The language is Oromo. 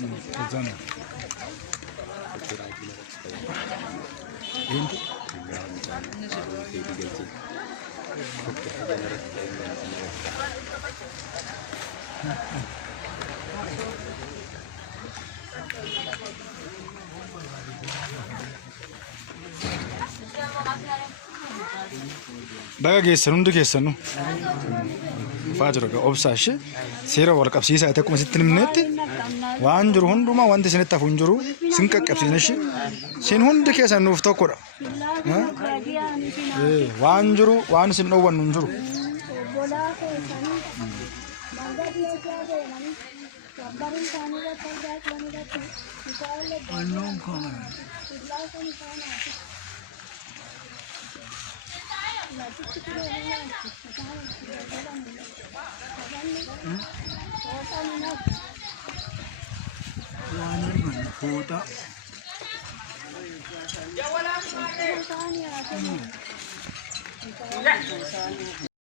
Kazana. ఏంటి baga geessan hundi keessanuu dhufaa jiru egaa obsaashi seera wal qabsiisaa ta'e akkuma sitti himnetti waan jiru hundumaa wanti isinitti hafu hin jiru sin qaqqabsiisneshi sin hundi keessan nuuf tokkodha waan jiru waan isin dhoowwannu hin jiru.